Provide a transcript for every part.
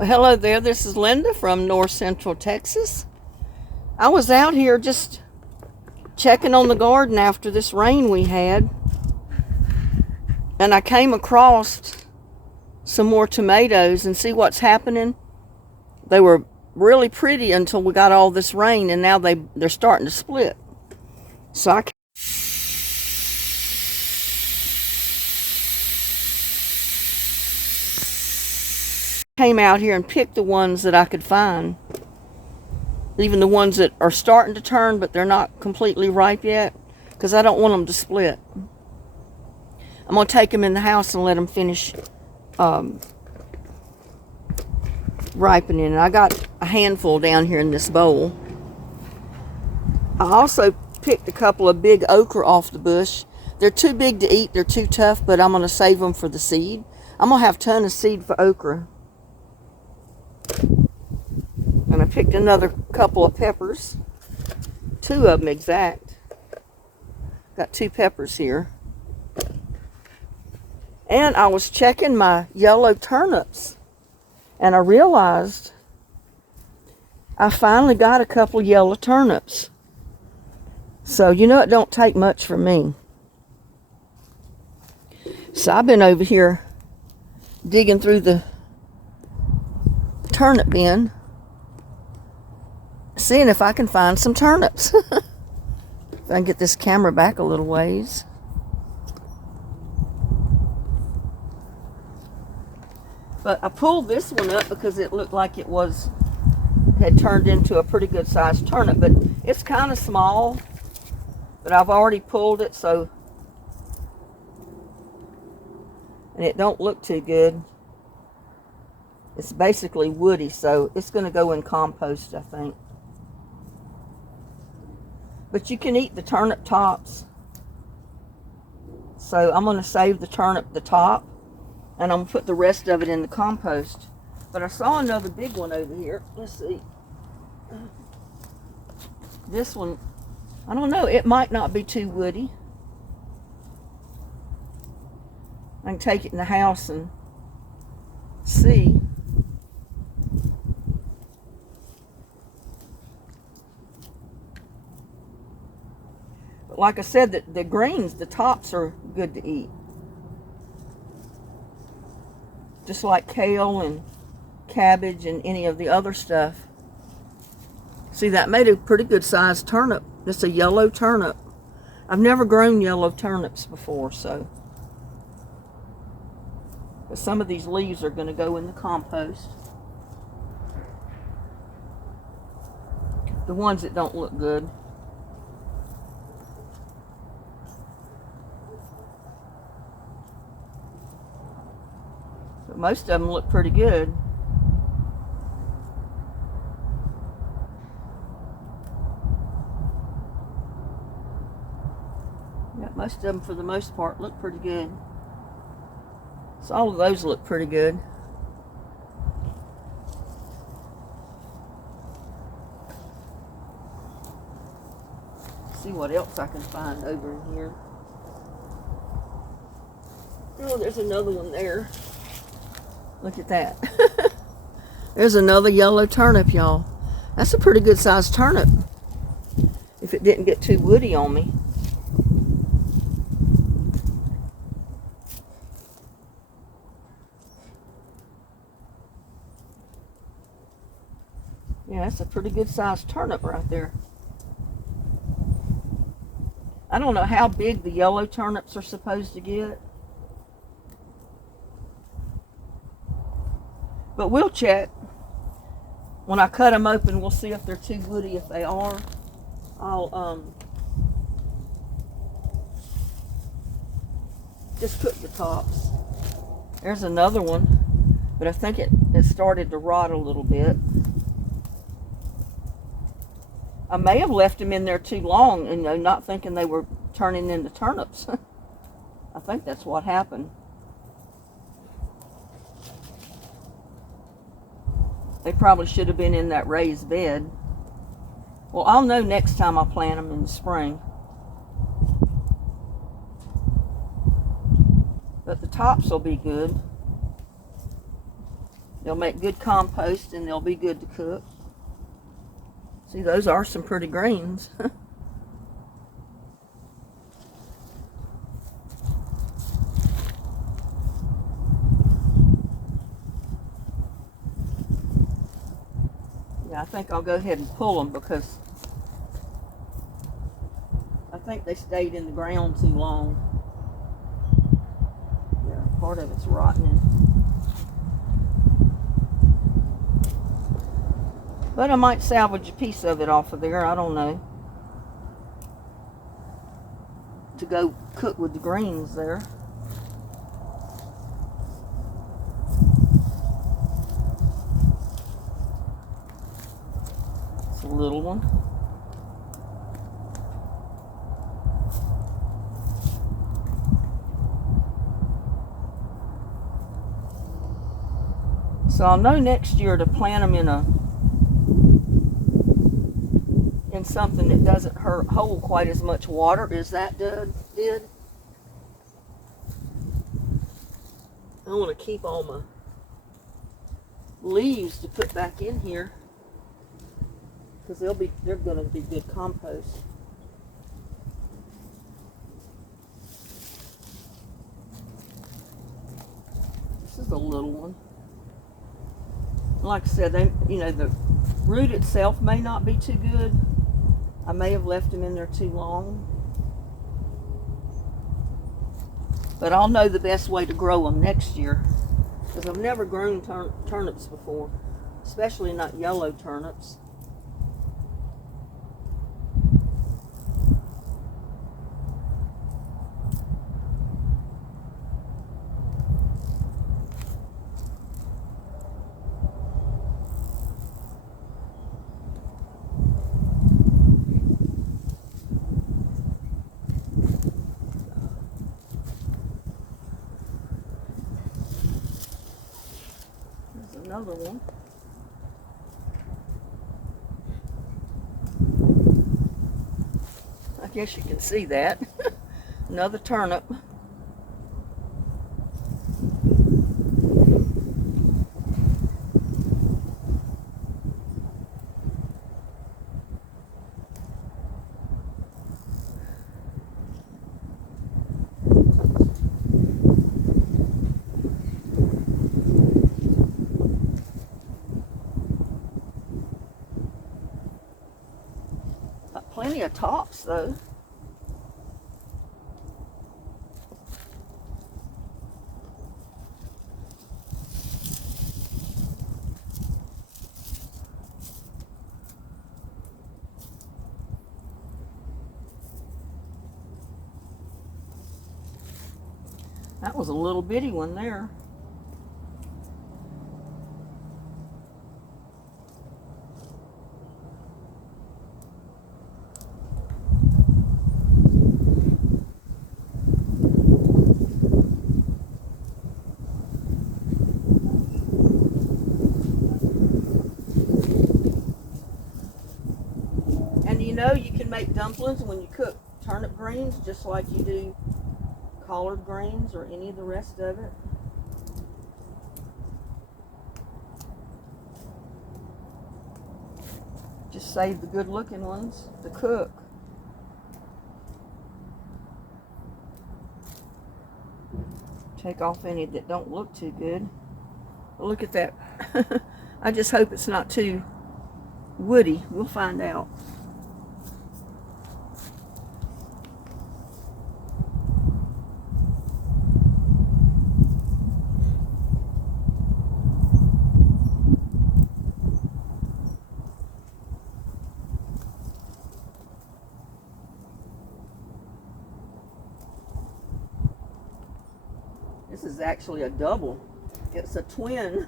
Well, hello there. This is Linda from North Central Texas. I was out here just checking on the garden after this rain we had, and I came across some more tomatoes, and see what's happening. They were really pretty until we got all this rain, and now they're starting to split. So I came out here and picked the ones that I could find. Even the ones that are starting to turn, but they're not completely ripe yet, because I don't want them to split. I'm going to take them in the house and let them finish ripening. And I got a handful down here in this bowl. I also picked a couple of big okra off the bush. They're too big to eat, they're too tough, but I'm going to save them for the seed. I'm going to have a ton of seed for okra. And I picked another couple of peppers. 2 of them exact. Got 2 peppers here. And I was checking my yellow turnips, and I realized I finally got a couple yellow turnips. So, you know, it don't take much for me. So I've been over here digging through the turnip bin, seeing if I can find some turnips. If I can get this camera back a little ways. But I pulled this one up because it looked like it had turned into a pretty good sized turnip, but it's kind of small. But I've already pulled it, so, and it don't look too good. It's basically woody, so it's going to go in compost, I think. But you can eat the turnip tops. So I'm going to save the turnip, the top, and I'm going to put the rest of it in the compost. But I saw another big one over here. Let's see. This one, I don't know. It might not be too woody. I can take it in the house and see. But like I said, the greens, the tops are good to eat. Just like kale and cabbage and any of the other stuff. See, that made a pretty good sized turnip. It's a yellow turnip. I've never grown yellow turnips before, so. But some of these leaves are going to go in the compost. The ones that don't look good. But most of them look pretty good. Yeah, most of them, for the most part, look pretty good. So all of those look pretty good. Let's see what else I can find over in here. Oh, there's another one there. Look at that. There's another yellow turnip, y'all. That's a pretty good sized turnip, if it didn't get too woody on me. Yeah, that's a pretty good sized turnip right there. I don't know how big the yellow turnips are supposed to get, but we'll check. When I cut them open, we'll see if they're too woody. If they are, I'll just cook the tops. There's another one, but I think it started to rot a little bit. I may have left them in there too long, and not thinking they were turning into turnips. I think that's what happened. They probably should have been in that raised bed. Well, I'll know next time I plant them in the spring. But the tops will be good. They'll make good compost and they'll be good to cook. See, those are some pretty greens. Yeah, I think I'll go ahead and pull them because I think they stayed in the ground too long. Yeah, part of it's rotting. But I might salvage a piece of it off of there, I don't know. To go cook with the greens there. It's a little one. So I'll know next year to plant them in something that doesn't hold quite as much water as that did. I want to keep all my leaves to put back in here because they're going to be good compost. This is a little one. Like I said, the root itself may not be too good. I may have left them in there too long. But I'll know the best way to grow them next year. Because I've never grown turnips before. Especially not yellow turnips. Another one. I guess you can see that. Another turnip. Plenty of tops though. That was a little bitty one there. You can make dumplings when you cook turnip greens just like you do collard greens or any of the rest of it. Just save the good looking ones to cook. Take off any that don't look too good. But look at that. I just hope it's not too woody. We'll find out. This is actually a double. It's a twin.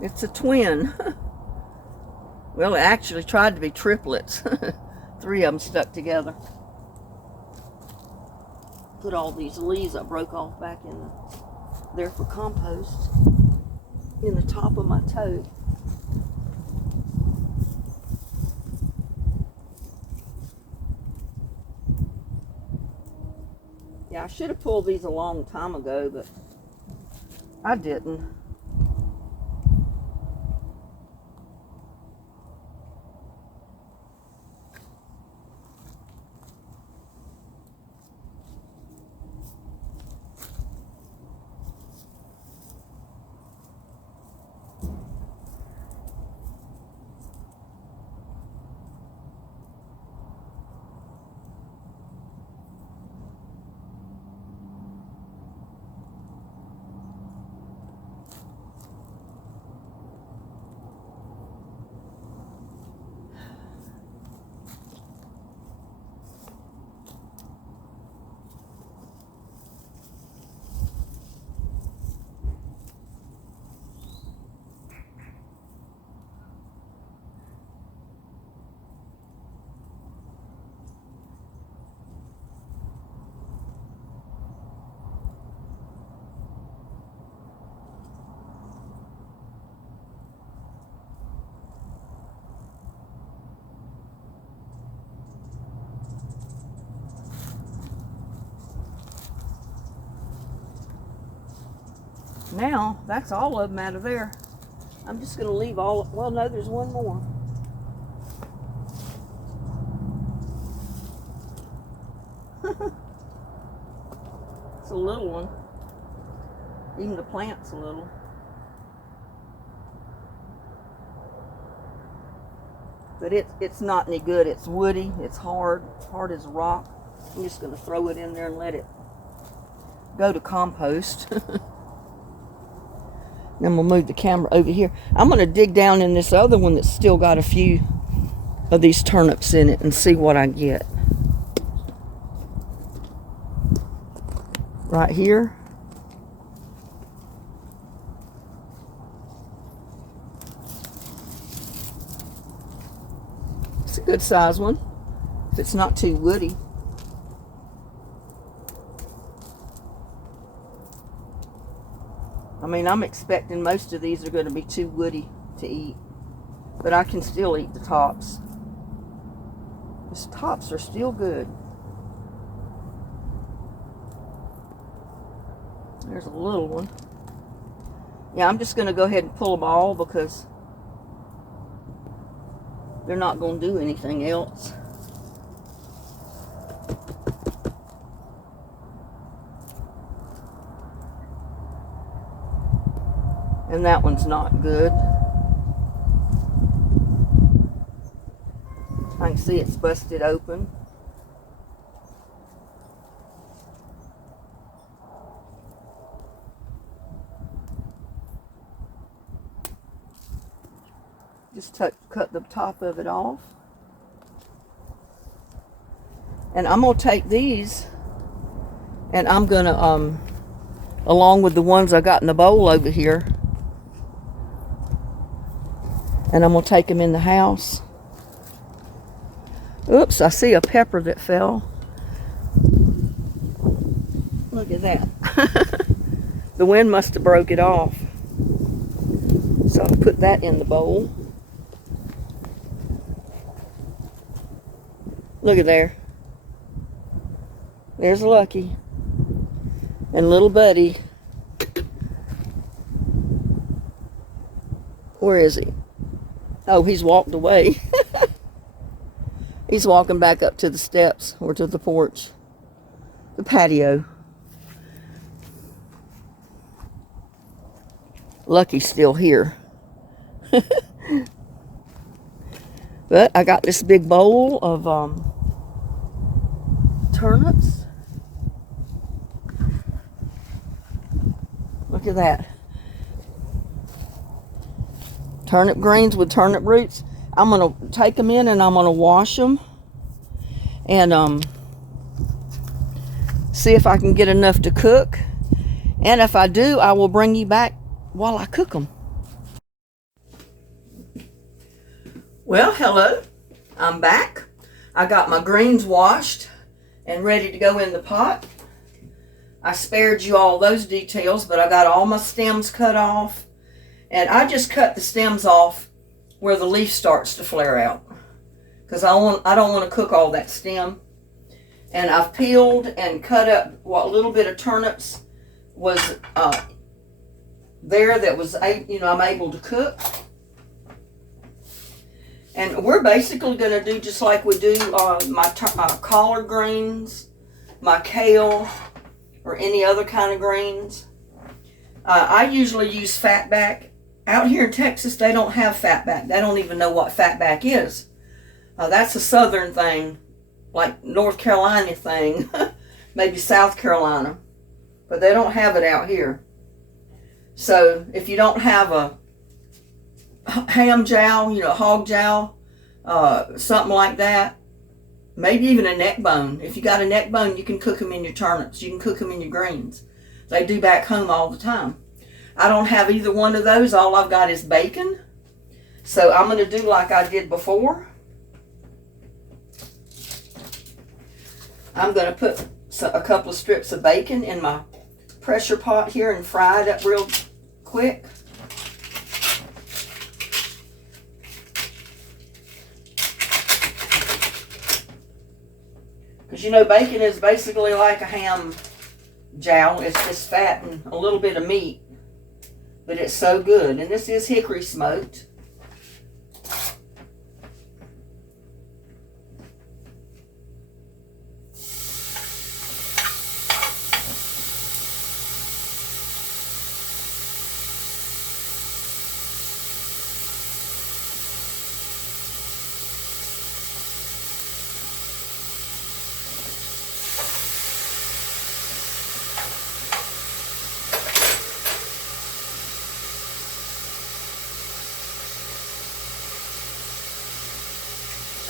It's a twin. Well, it actually tried to be triplets. 3 of them stuck together. Put all these leaves I broke off back in there for compost in the top of my tote. Yeah, I should have pulled these a long time ago, but I didn't. Now, that's all of them out of there. I'm just going to leave all, well, no, there's one more. It's a little one. Even the plant's a little. But it's not any good. It's woody. It's hard as a rock. I'm just going to throw it in there and let it go to compost. Then we'll move the camera over here. I'm going to dig down in this other one that's still got a few of these turnips in it and see what I get. Right here. It's a good size one, if it's not too woody. I mean, I'm expecting most of these are going to be too woody to eat, but I can still eat the tops. These tops are still good. There's a little one. Yeah, I'm just going to go ahead and pull them all because they're not going to do anything else. And that one's not good. I can see it's busted open. Just cut the top of it off. And I'm going to take these and I'm going to, along with the ones I got in the bowl over here, and I'm going to take them in the house. Oops, I see a pepper that fell. Look at that. The wind must have broke it off. So I'll put that in the bowl. Look at there. There's Lucky. And little Buddy. Where is he? Oh, he's walked away. He's walking back up to the steps or to the porch. The patio. Lucky's still here. But I got this big bowl of turnips. Look at that. Turnip greens with turnip roots. I'm going to take them in and I'm going to wash them. And see if I can get enough to cook. And if I do, I will bring you back while I cook them. Well, hello. I'm back. I got my greens washed and ready to go in the pot. I spared you all those details, but I got all my stems cut off. And I just cut the stems off where the leaf starts to flare out. Because I don't want to cook all that stem. And I've peeled and cut up what little bit of turnips was there that was, you know, I'm able to cook. And we're basically going to do just like we do my collard greens, my kale, or any other kind of greens. I usually use fatback. Out here in Texas, they don't have fatback. They don't even know what fatback is. That's a southern thing, like North Carolina thing, maybe South Carolina. But they don't have it out here. So if you don't have a ham jowl, you know, hog jowl, something like that, maybe even a neck bone. If you got a neck bone, you can cook them in your turnips. You can cook them in your greens. They do back home all the time. I don't have either one of those. All I've got is bacon. So I'm going to do like I did before. I'm going to put a couple of strips of bacon in my pressure pot here and fry it up real quick. Because you know, bacon is basically like a ham jowl. It's just fat and a little bit of meat. But it's so good. And this is hickory smoked.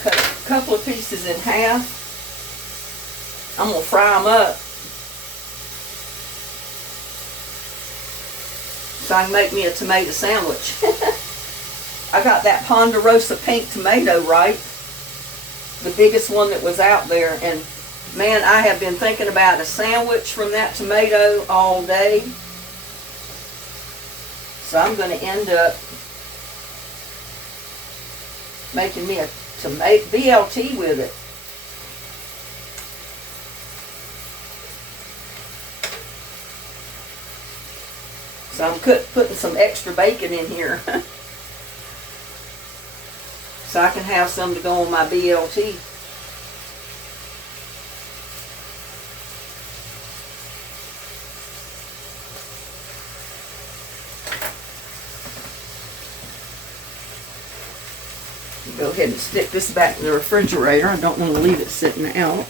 Cut a couple of pieces in half. I'm going to fry them up so I can make me a tomato sandwich. I got that Ponerosa pink tomato, right? The biggest one that was out there. And man, I have been thinking about a sandwich from that tomato all day. So I'm going to end up making me a tomato BLT with it. So I'm putting some extra bacon in here so I can have some to go on my BLT. Go ahead and stick this back in the refrigerator. I don't want to leave it sitting out.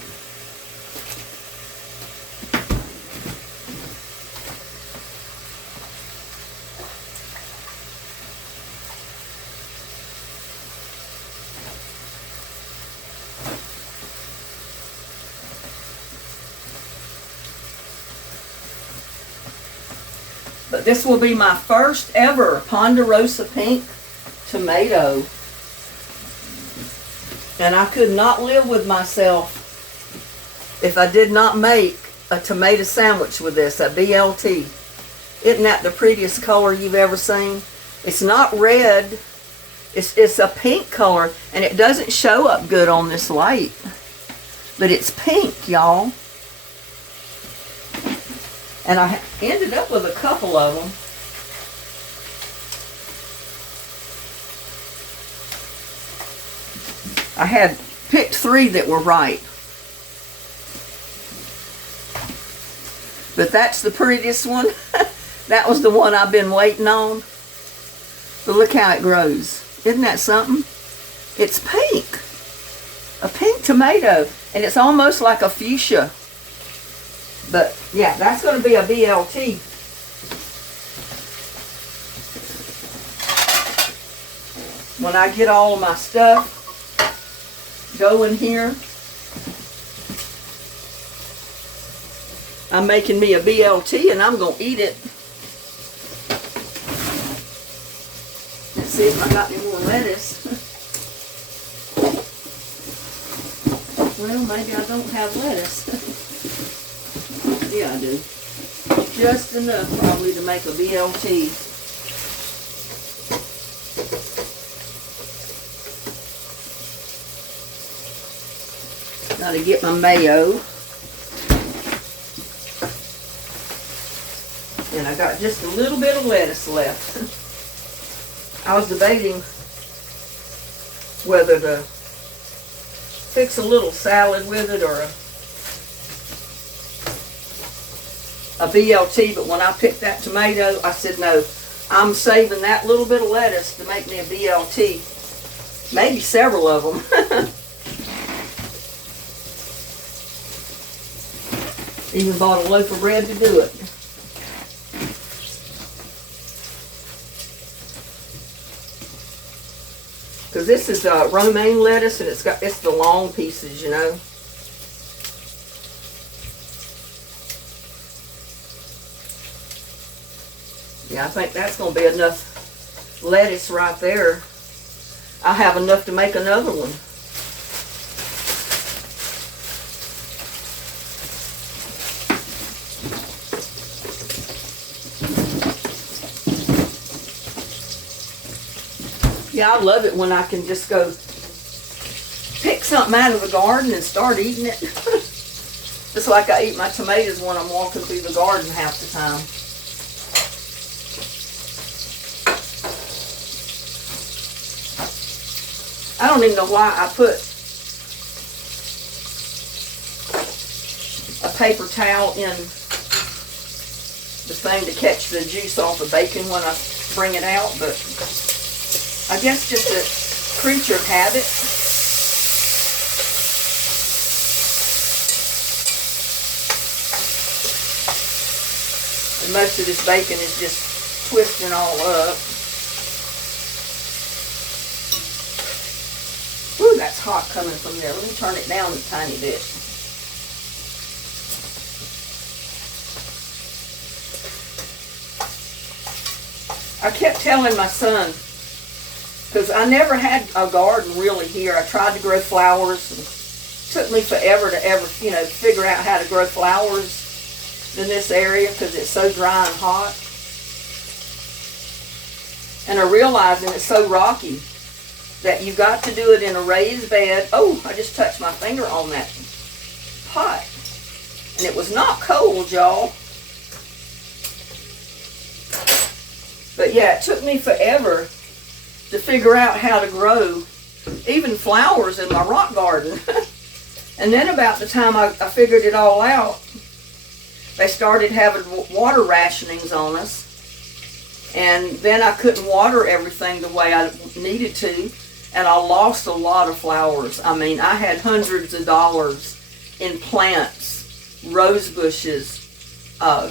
But this will be my first ever Ponerosa pink tomato. And I could not live with myself if I did not make a tomato sandwich with this, a BLT. Isn't that the prettiest color you've ever seen? It's not red. It's a pink color, and it doesn't show up good on this light. But it's pink, y'all. And I ended up with a couple of them. I had picked 3 that were right. But that's the prettiest one. That was the one I've been waiting on. But look how it grows. Isn't that something? It's pink. A pink tomato. And it's almost like a fuchsia. But yeah, that's going to be a BLT. When I get all of my stuff going here, I'm making me a BLT and I'm going to eat it. Let's see if I got any more lettuce. Well, maybe I don't have lettuce. Yeah, I do. Just enough probably to make a BLT. Got to get my mayo. And I got just a little bit of lettuce left. I was debating whether to fix a little salad with it or a BLT, but when I picked that tomato, I said no, I'm saving that little bit of lettuce to make me a BLT. Maybe several of them. Even bought a loaf of bread to do it. Because this is romaine lettuce, and it's the long pieces, you know. Yeah, I think that's going to be enough lettuce right there. I'll have enough to make another one. Yeah, I love it when I can just go pick something out of the garden and start eating it. Just like I eat my tomatoes when I'm walking through the garden half the time. I don't even know why I put a paper towel in the thing to catch the juice off the bacon when I bring it out, but I guess just a creature of habit. And most of this bacon is just twisting all up. Ooh, that's hot coming from there. Let me turn it down a tiny bit. I kept telling my son, because I never had a garden really here. I tried to grow flowers. And it took me forever to ever, figure out how to grow flowers in this area because it's so dry and hot. And I realized, and it's so rocky, that you got to do it in a raised bed. Oh, I just touched my finger on that pot. And it was not cold, y'all. But yeah, it took me forever to figure out how to grow even flowers in my rock garden. And then about the time I figured it all out, they started having water rationings on us. And then I couldn't water everything the way I needed to. And I lost a lot of flowers. I mean, I had hundreds of dollars in plants, rose bushes,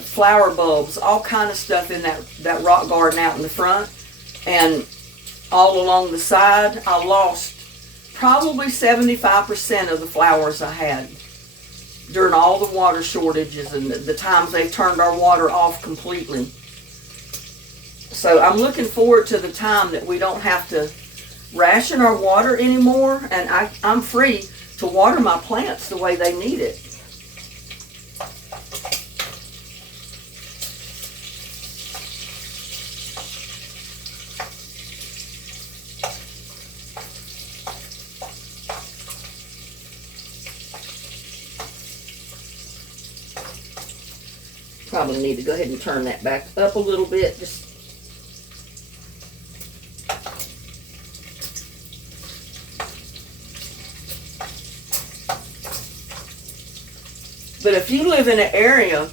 flower bulbs, all kind of stuff in that rock garden out in the front. And all along the side, I lost probably 75% of the flowers I had during all the water shortages and the times they turned our water off completely. So I'm looking forward to the time that we don't have to ration our water anymore, and I'm free to water my plants the way they need it. Probably need to go ahead and turn that back up a little bit. But if you live in an area,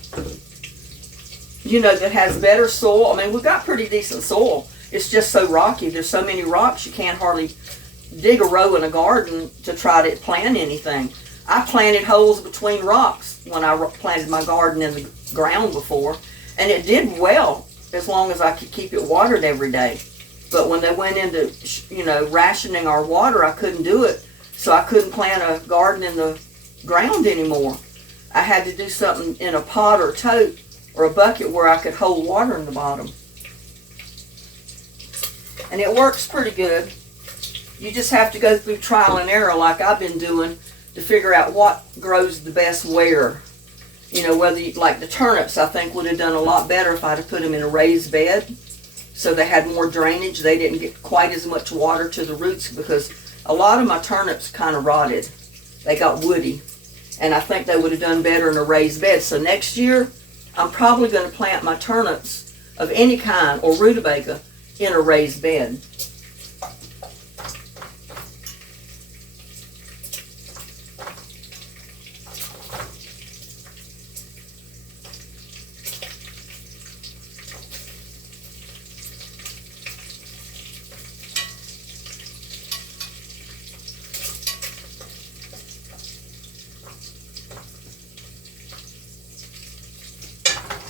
that has better soil, I mean, we've got pretty decent soil. It's just so rocky. There's so many rocks, you can't hardly dig a row in a garden to try to plant anything. I planted holes between rocks when I planted my garden in the ground before, and it did well as long as I could keep it watered every day. But when they went into, rationing our water, I couldn't do it. So I couldn't plant a garden in the ground anymore. I had to do something in a pot or a tote or a bucket where I could hold water in the bottom. And it works pretty good. You just have to go through trial and error like I've been doing to figure out what grows the best where. Whether like the turnips, I think would have done a lot better if I'd have put them in a raised bed so they had more drainage. They didn't get quite as much water to the roots because a lot of my turnips kind of rotted. They got woody. And I think they would have done better in a raised bed. So next year, I'm probably going to plant my turnips of any kind, or rutabaga, in a raised bed.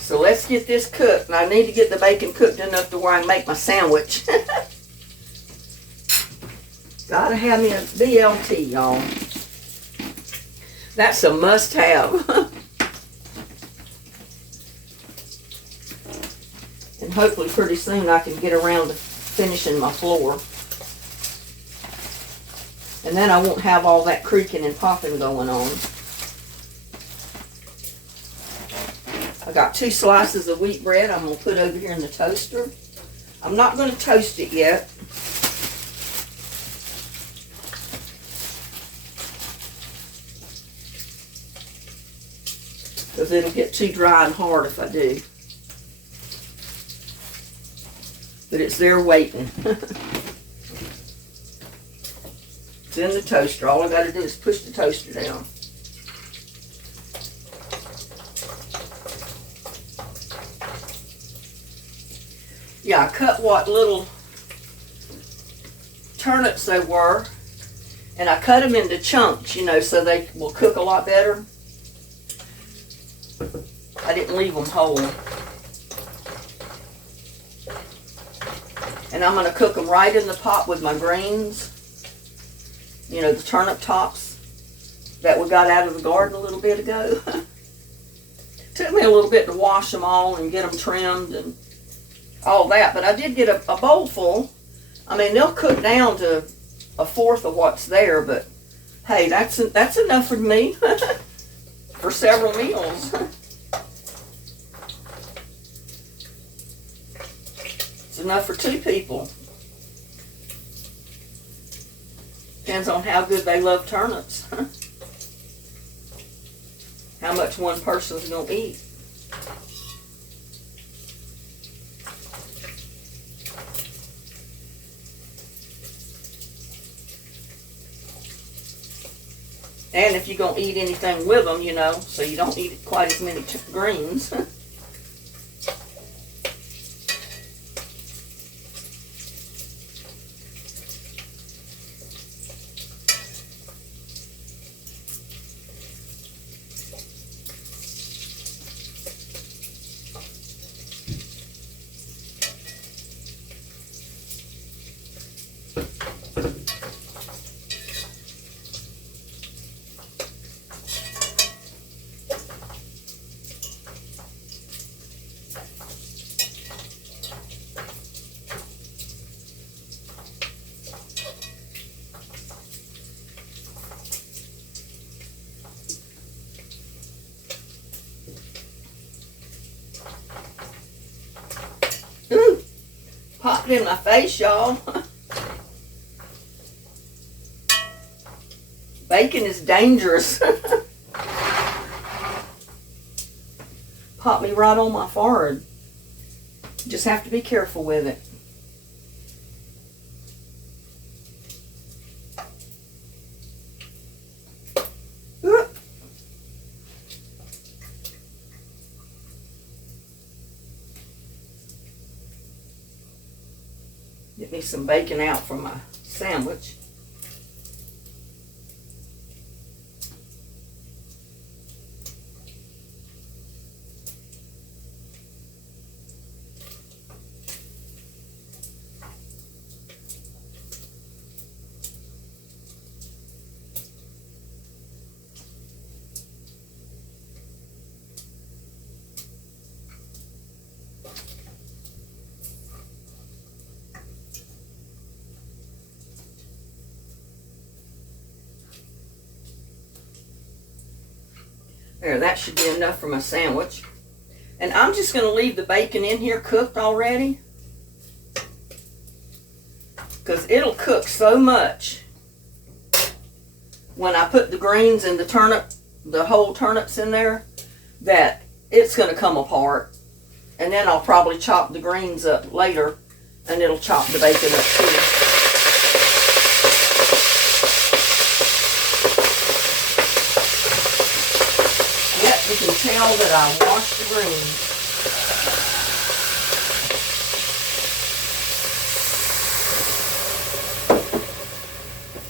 So let's get this cooked. And I need to get the bacon cooked enough to where I can make my sandwich. Gotta have me a BLT, y'all. That's a must-have. And hopefully pretty soon I can get around to finishing my floor. And then I won't have all that creaking and popping going on. I got 2 slices of wheat bread I'm going to put over here in the toaster. I'm not going to toast it yet. Because it'll get too dry and hard if I do. But it's there waiting. It's in the toaster. All I got to do is push the toaster down. Yeah, I cut what little turnips they were, and I cut them into chunks, you know, so they will cook a lot better. I didn't leave them whole. And I'm going to cook them right in the pot with my greens. You know, the turnip tops that we got out of the garden a little bit ago. Took me a little bit to wash them all and get them trimmed and all that, but I did get a bowl full. I mean, they'll cook down to 1/4 of what's there, but hey, that's enough for me for several meals. It's enough for 2 people. Depends on how good they love turnips. How much one person's gonna eat. And if you're going to eat anything with them, you know, so you don't eat quite as many greens. Ooh, popped in my face, y'all. Bacon is dangerous. Popped me right on my forehead. Just have to be careful with it. Get me some bacon out for my sandwich. There, that should be enough for my sandwich. And I'm just going to leave the bacon in here cooked already, because it'll cook so much when I put the greens and the turnip the whole turnips in there, that it's going to come apart. And then I'll probably chop the greens up later, and it'll chop the bacon up too. Yep, you can tell that I washed the greens.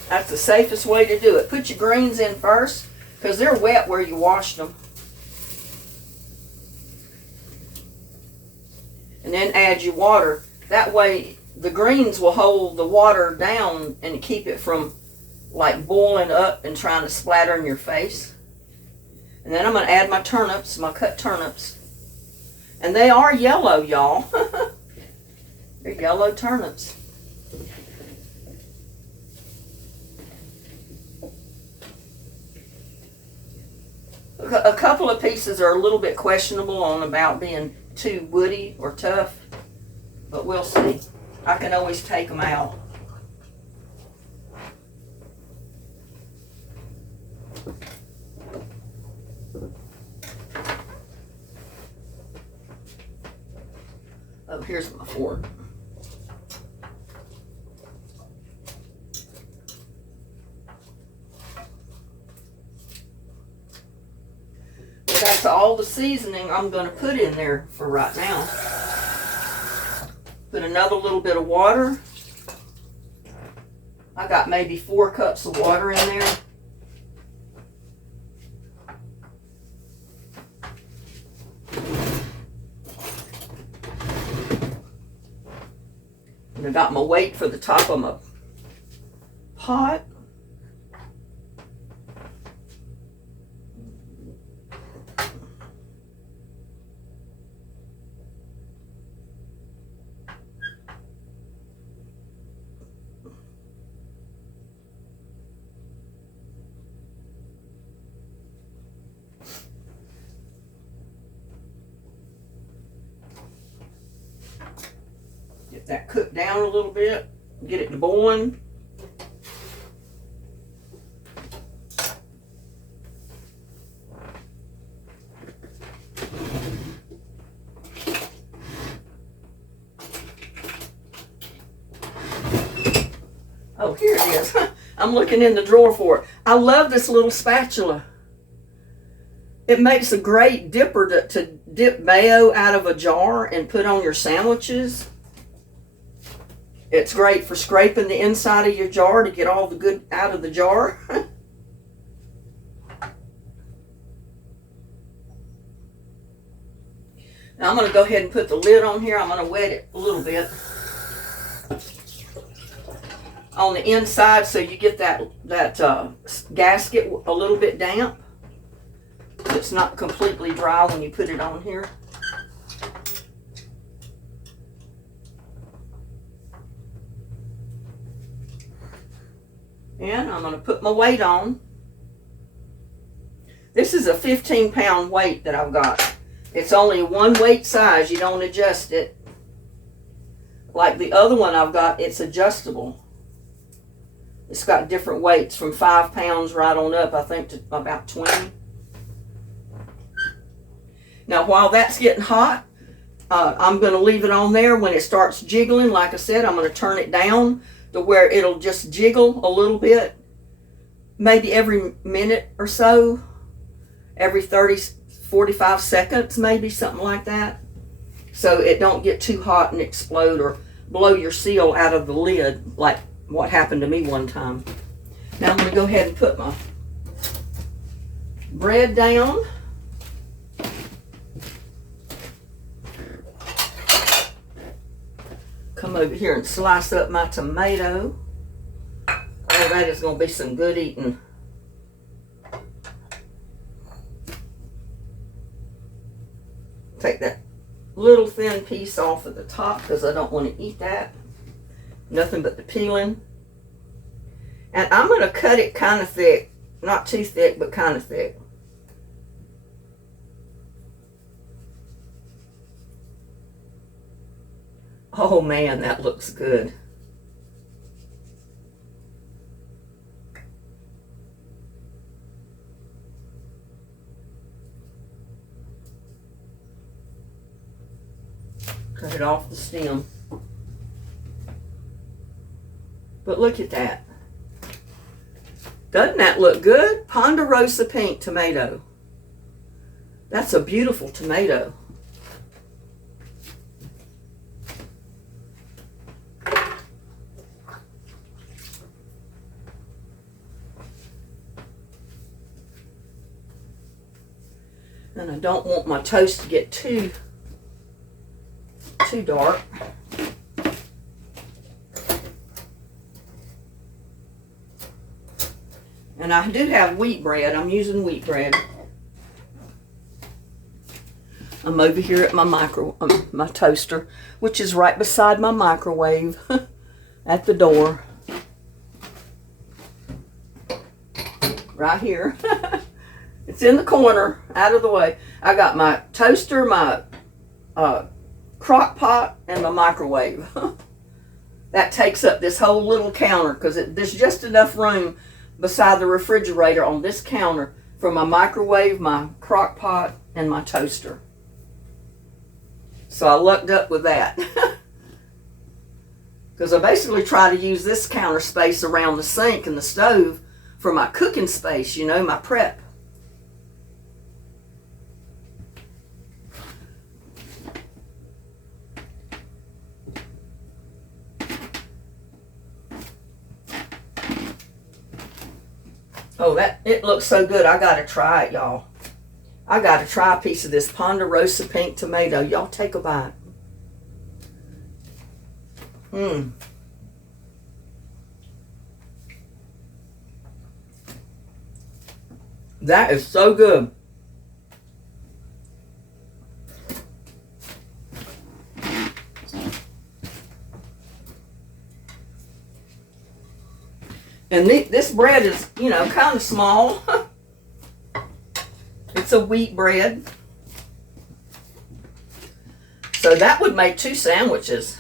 That's the safest way to do it. Put your greens in first, because they're wet where you washed them. And then add your water. That way the greens will hold the water down and keep it from like boiling up and trying to splatter in your face. And then I'm going to add my turnips, my cut turnips. And they are yellow, y'all. They're yellow turnips. A couple of pieces are a little bit questionable on about being too woody or tough, but we'll see. I can always take them out. Oh, here's my fork. That's all the seasoning I'm going to put in there for right now. Put another little bit of water. I got maybe 4 cups of water in there. And I got my weight for the top of my pot. Get that cooked down a little bit. Get it to boiling. Oh, here it is. I'm looking in the drawer for it. I love this little spatula. It makes a great dipper to dip mayo out of a jar and put on your sandwiches. It's great for scraping the inside of your jar to get all the good out of the jar. Now I'm going to go ahead and put the lid on here. I'm going to wet it a little bit on the inside so you get that gasket a little bit damp. It's not completely dry when you put it on here. And I'm going to put my weight on. This is a 15-pound weight that I've got. It's only one weight size. You don't adjust it. Like the other one I've got, it's adjustable. It's got different weights from 5 pounds right on up, I think, to about 20. Now, while that's getting hot, I'm going to leave it on there. When it starts jiggling, like I said, I'm going to turn it down to where it'll just jiggle a little bit, maybe every minute or so, every 30, 45 seconds, maybe, something like that, so it don't get too hot and explode or blow your seal out of the lid like what happened to me one time. Now I'm going to go ahead and put my bread down. Come over here and slice up my tomato. Oh, that is going to be some good eating. Take that little thin piece off at the top because I don't want to eat that. Nothing but the peeling. And I'm going to cut it kind of thick. Not too thick, but kind of thick. Oh man, that looks good. Cut it off the stem. But look at that. Doesn't that look good? Ponerosa pink tomato. That's a beautiful tomato. And I don't want my toast to get too dark. And I do have wheat bread. I'm using wheat bread. I'm over here at my my toaster, which is right beside my microwave at the door. Right here. It's in the corner, out of the way. I got my toaster, my crock pot, and my microwave. That takes up this whole little counter because there's just enough room beside the refrigerator on this counter for my microwave, my crock pot, and my toaster. So I lucked up with that. Because I basically try to use this counter space around the sink and the stove for my cooking space, you know, my prep. Oh, it looks so good. I gotta try it, y'all. I gotta try a piece of this Ponerosa pink tomato. Y'all take a bite. That is so good. And this bread is, you know, kind of small. It's a wheat bread. So that would make 2 sandwiches.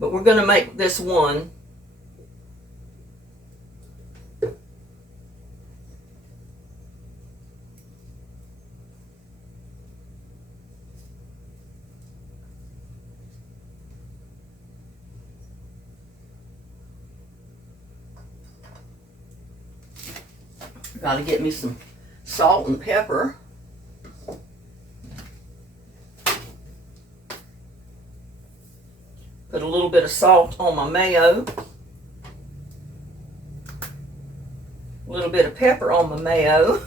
But we're going to make this one. Got to get me some salt and pepper. Put a little bit of salt on my mayo. A little bit of pepper on my mayo.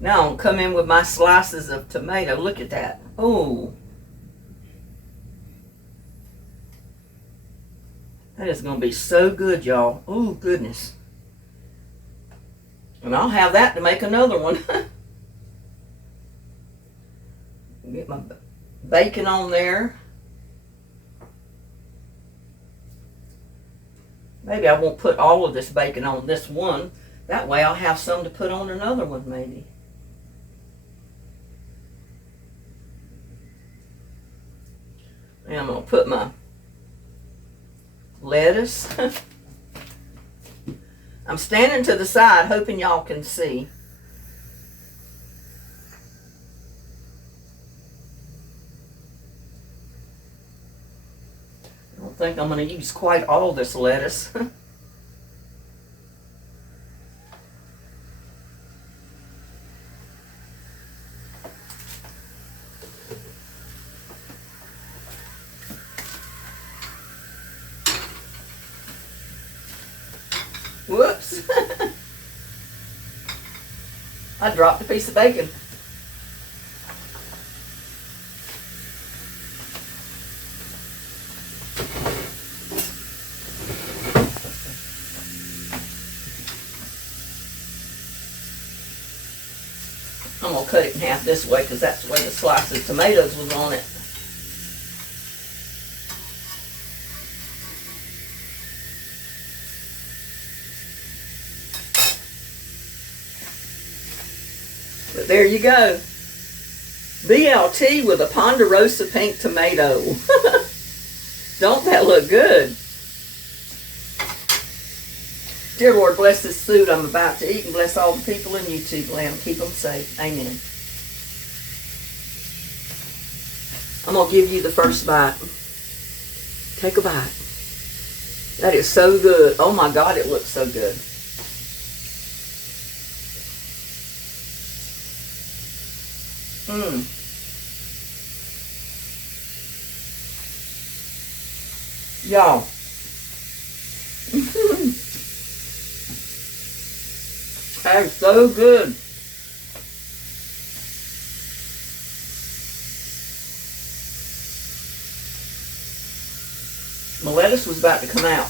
Now I'll come in with my slices of tomato. Look at that. Oh. That is going to be so good, y'all. Oh, goodness. And I'll have that to make another one. Get my bacon on there. Maybe I won't put all of this bacon on this one. That way I'll have some to put on another one, maybe. And I'm going to put my lettuce. I'm standing to the side hoping y'all can see. I don't think I'm going to use quite all this lettuce. Whoops. I dropped a piece of bacon. I'm going to cut it in half this way because that's the way the slice of tomatoes was on it. But there you go. BLT with a Ponerosa pink tomato. Don't that look good? Dear Lord, bless this food I'm about to eat and bless all the people in YouTube land. Keep them safe. Amen. I'm going to give you the first bite. Take a bite. That is so good. Oh my God, it looks so good. Mmm. Y'all. That is so good. My lettuce was about to come out.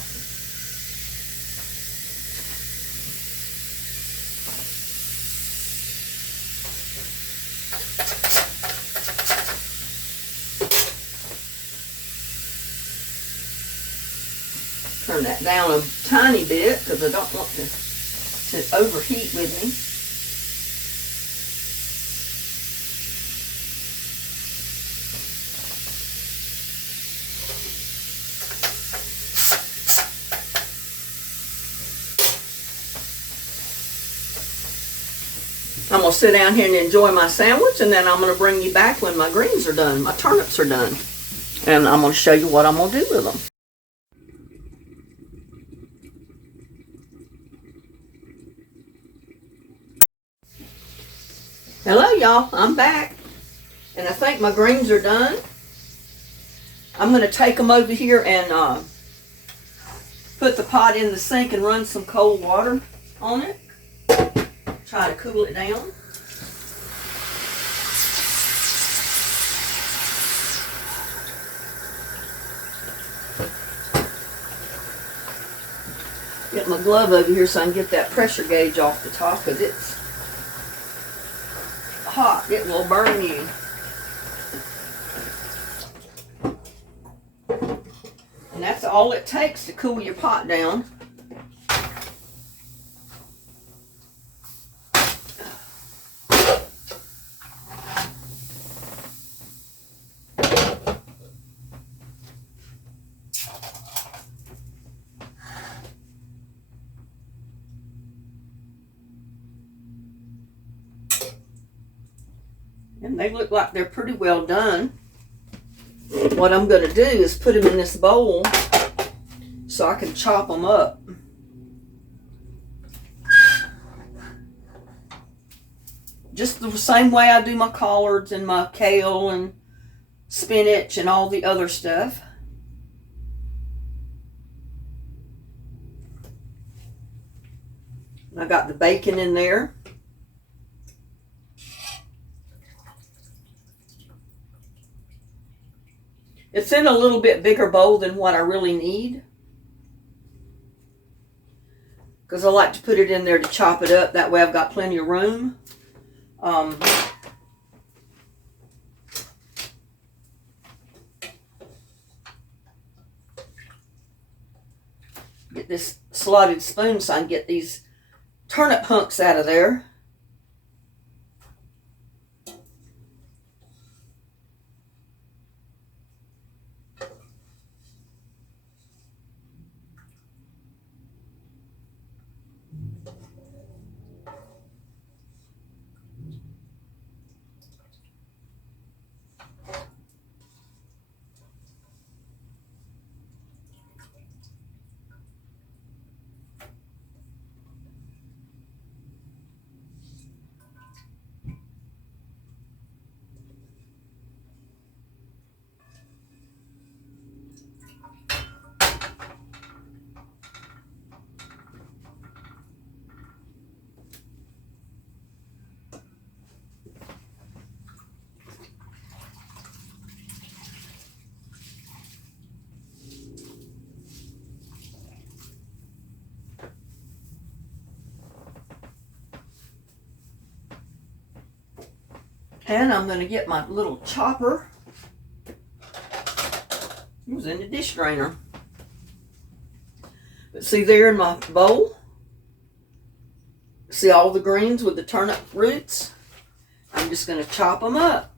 Turn that down a tiny bit because I don't want to overheat with me. I'm going to sit down here and enjoy my sandwich, and then I'm going to bring you back when my greens are done, my turnips are done. And I'm going to show you what I'm going to do with them. Hello, y'all. I'm back. And I think my greens are done. I'm going to take them over here and put the pot in the sink and run some cold water on it. Try to cool it down. Get my glove over here so I can get that pressure gauge off the top because it's hot. It will burn you. And that's all it takes to cool your pot down. And they look like they're pretty well done. What I'm going to do is put them in this bowl so I can chop them up. Just the same way I do my collards and my kale and spinach and all the other stuff. And I got the bacon in there. It's in a little bit bigger bowl than what I really need, because I like to put it in there to chop it up. That way I've got plenty of room. Get this slotted spoon so I can get these turnip hunks out of there. And I'm going to get my little chopper. It was in the dish drainer. But see there in my bowl? See all the greens with the turnip roots? I'm just going to chop them up.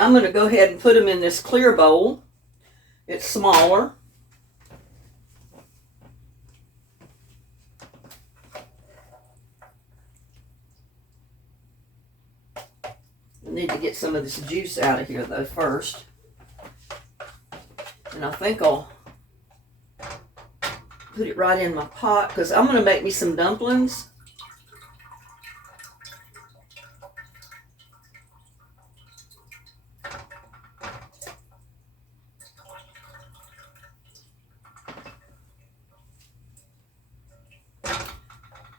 Now I'm going to go ahead and put them in this clear bowl. It's smaller. I need to get some of this juice out of here though first. And I think I'll put it right in my pot because I'm going to make me some dumplings.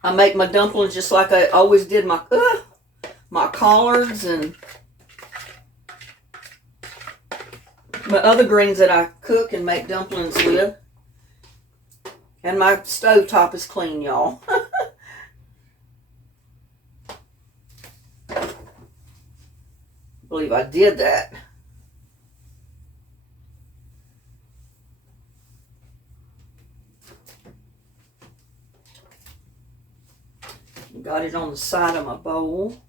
I make my dumplings just like I always did my collards and my other greens that I cook and make dumplings with. And my stovetop is clean, y'all. I believe I did that. Got it on the side of my bowl.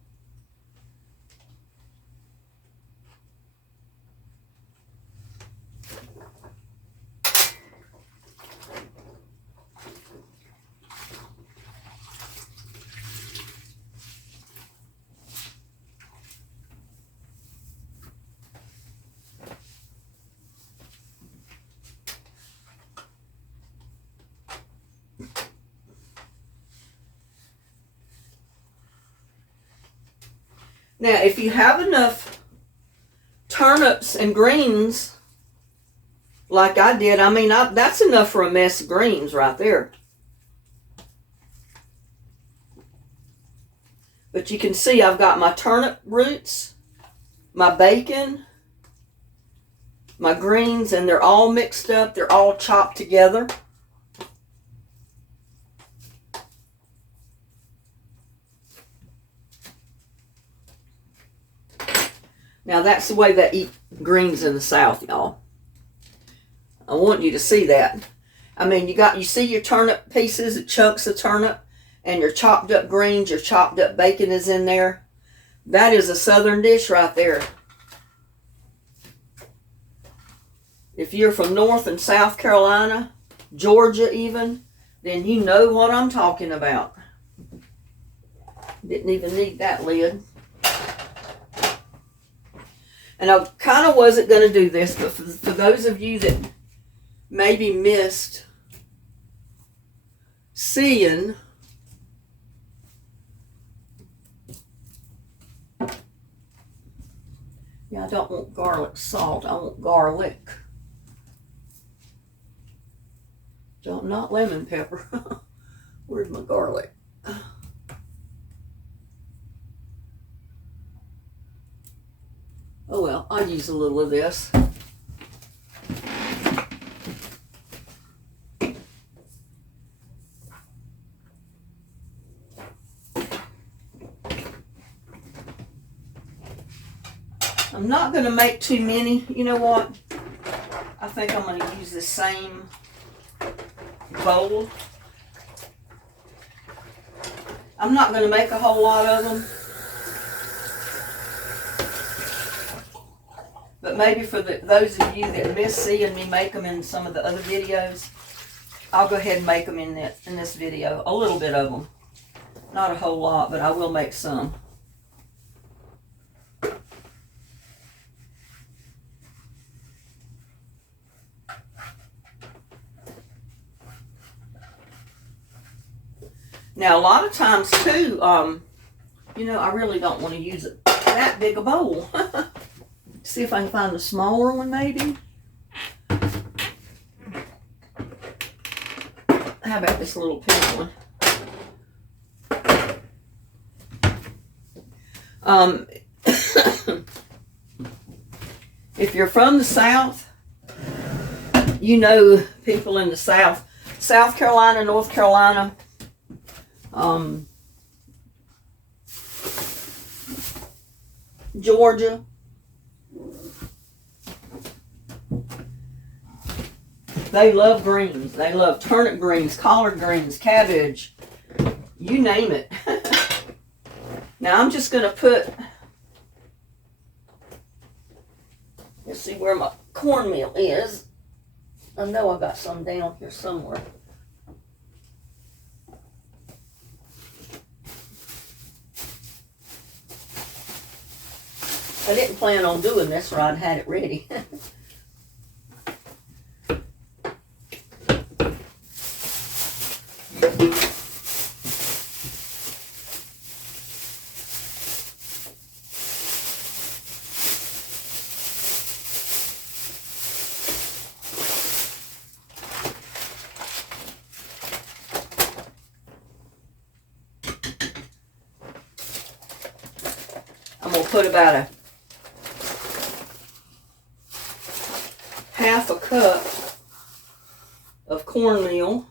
Now, if you have enough turnips and greens, like I did, I mean, that's enough for a mess of greens right there. But you can see I've got my turnip roots, my bacon, my greens, and they're all mixed up. They're all chopped together. Now that's the way they eat greens in the South, y'all. I want you to see that. I mean, you see your turnip pieces, the chunks of turnip, and your chopped up greens, your chopped up bacon is in there. That is a Southern dish right there. If you're from North and South Carolina, Georgia even, then you know what I'm talking about. Didn't even need that lid. And I kind of wasn't going to do this, but for those of you that maybe missed seeing I don't want garlic salt. I want garlic. Not lemon pepper. Where's my garlic? Oh well, I'll use a little of this. I'm not going to make too many. You know what? I think I'm going to use the same bowl. I'm not going to make a whole lot of them. But maybe for those of you that miss seeing me make them in some of the other videos, I'll go ahead and make them in this video. A little bit of them. Not a whole lot, but I will make some. Now, a lot of times, too, you know, I really don't want to use that big a bowl. See if I can find a smaller one, maybe. How about this little pink one? If you're from the South, you know people in the South. South Carolina, North Carolina, Georgia. They love greens. They love turnip greens, collard greens, cabbage, you name it. Now I'm just going to put Let's see where my cornmeal is. I know I got some down here somewhere. I didn't plan on doing this or I'd had it ready. I'm going to put about a half a cup of cornmeal.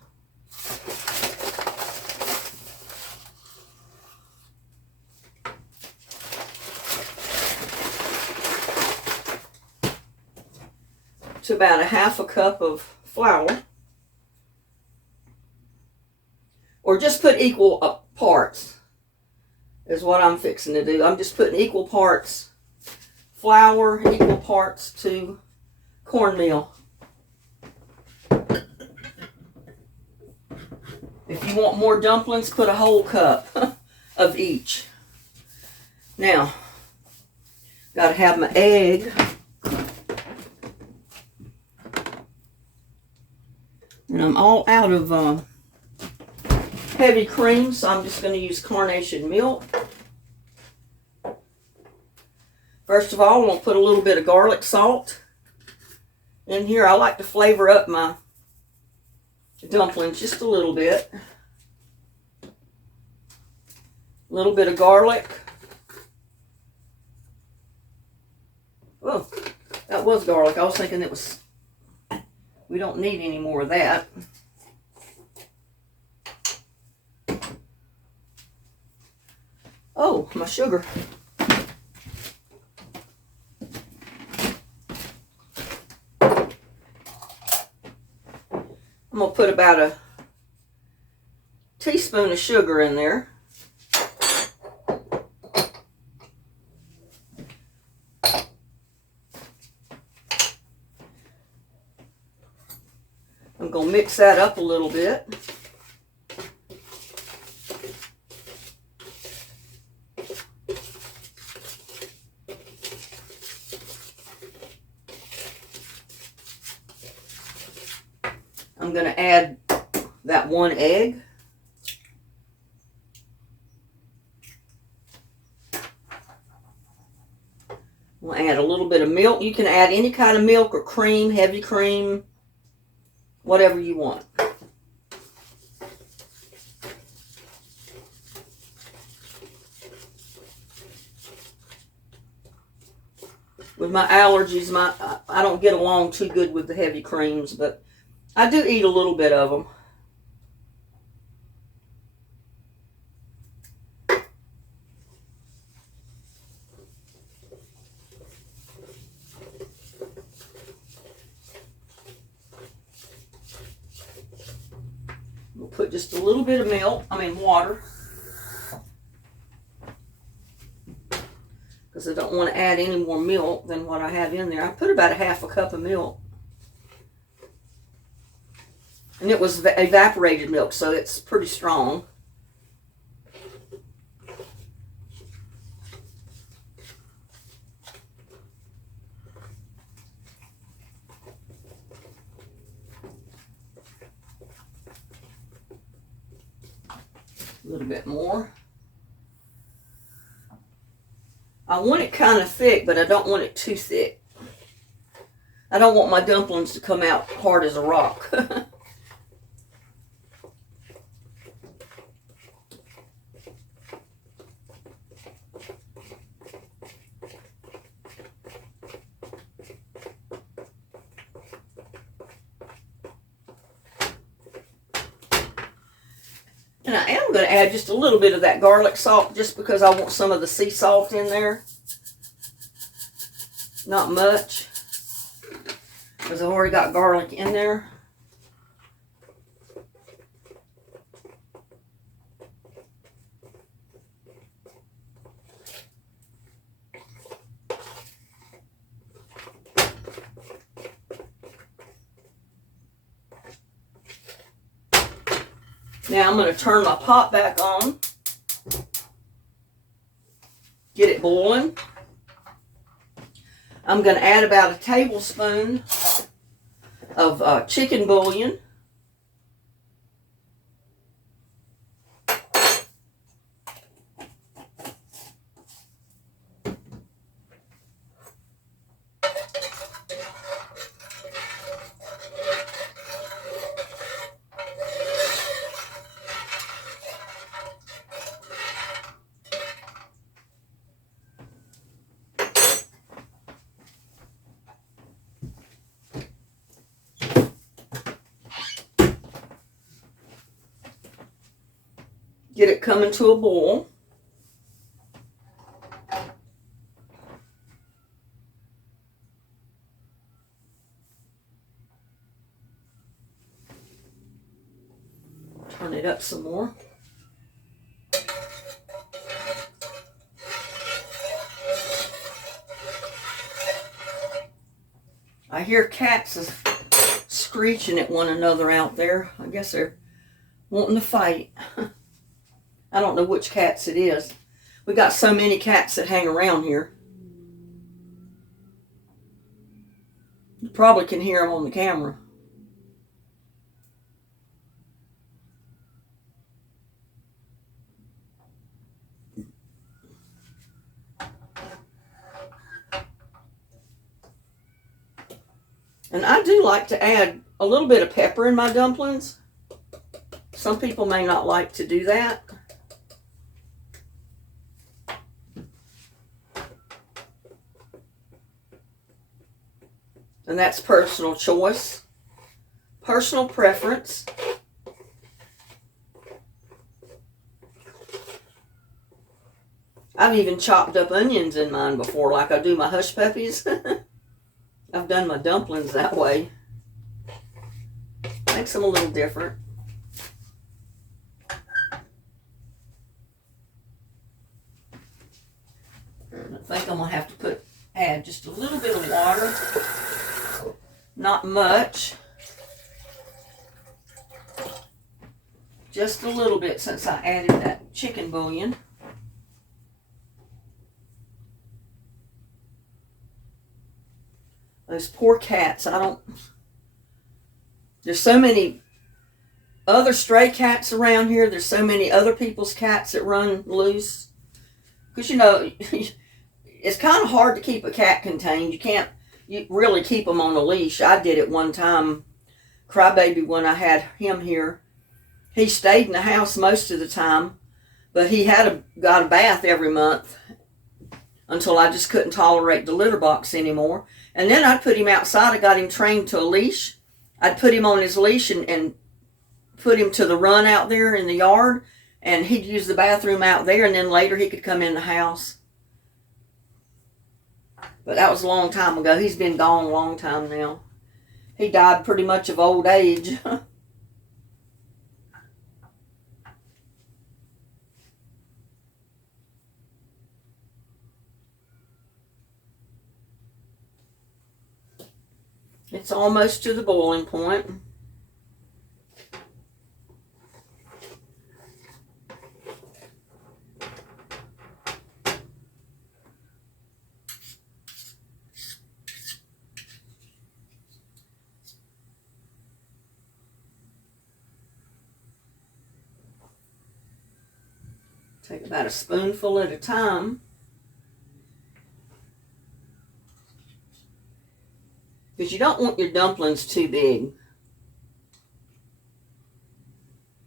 To about a half a cup of flour. Or just put equal parts is what I'm fixing to do. I'm just putting equal parts flour, equal parts to cornmeal. If you want more dumplings, put a whole cup of each. Now, gotta have my egg. And I'm all out of heavy cream, so I'm just going to use carnation milk. First of all, I'm going to put a little bit of garlic salt in here. I like to flavor up my dumplings just a little bit. A little bit of garlic. Oh, that was garlic. I was thinking it was... We don't need any more of that. Oh, my sugar. I'm going to put about a teaspoon of sugar in there. I'm going to mix that up a little bit. I'm going to add that one egg. We'll add a little bit of milk. You can add any kind of milk or cream, heavy cream, whatever you want. With my allergies, I don't get along too good with the heavy creams, but I do eat a little bit of them. We'll put just a little bit of water. Because I don't want to add any more milk than what I have in there. I put about a half a cup of milk. And it was evaporated milk, so it's pretty strong. A little bit more. I want it kind of thick, but I don't want it too thick. I don't want my dumplings to come out hard as a rock. And I am going to add just a little bit of that garlic salt just because I want some of the sea salt in there. Not much, because I've already got garlic in there. Now I'm going to turn my pot back on. Get it boiling. I'm going to add about a tablespoon of chicken bouillon. Get it coming to a boil. Turn it up some more. I hear cats screeching at one another out there. I guess they're wanting to fight. I don't know which cats it is. We got so many cats that hang around here. You probably can hear them on the camera. And I do like to add a little bit of pepper in my dumplings. Some people may not like to do that. And that's personal choice, personal preference. I've even chopped up onions in mine before, like I do my hush puppies. I've done my dumplings that way. Makes them a little different. I think I'm going to have to add just a little bit of water. Not much. Just a little bit since I added that chicken bouillon. Those poor cats, there's so many other stray cats around here. There's so many other people's cats that run loose. Because, you know, it's kind of hard to keep a cat contained. You really keep them on a leash. I did it one time. Crybaby, when I had him here, he stayed in the house most of the time, but he got a bath every month until I just couldn't tolerate the litter box anymore. And then I'd put him outside. I got him trained to a leash. I'd put him on his leash and put him to the run out there in the yard, and he'd use the bathroom out there, and then later he could come in the house. But that was a long time ago. He's been gone a long time now. He died pretty much of old age. It's almost to the boiling point. Take about a spoonful at a time. Because you don't want your dumplings too big.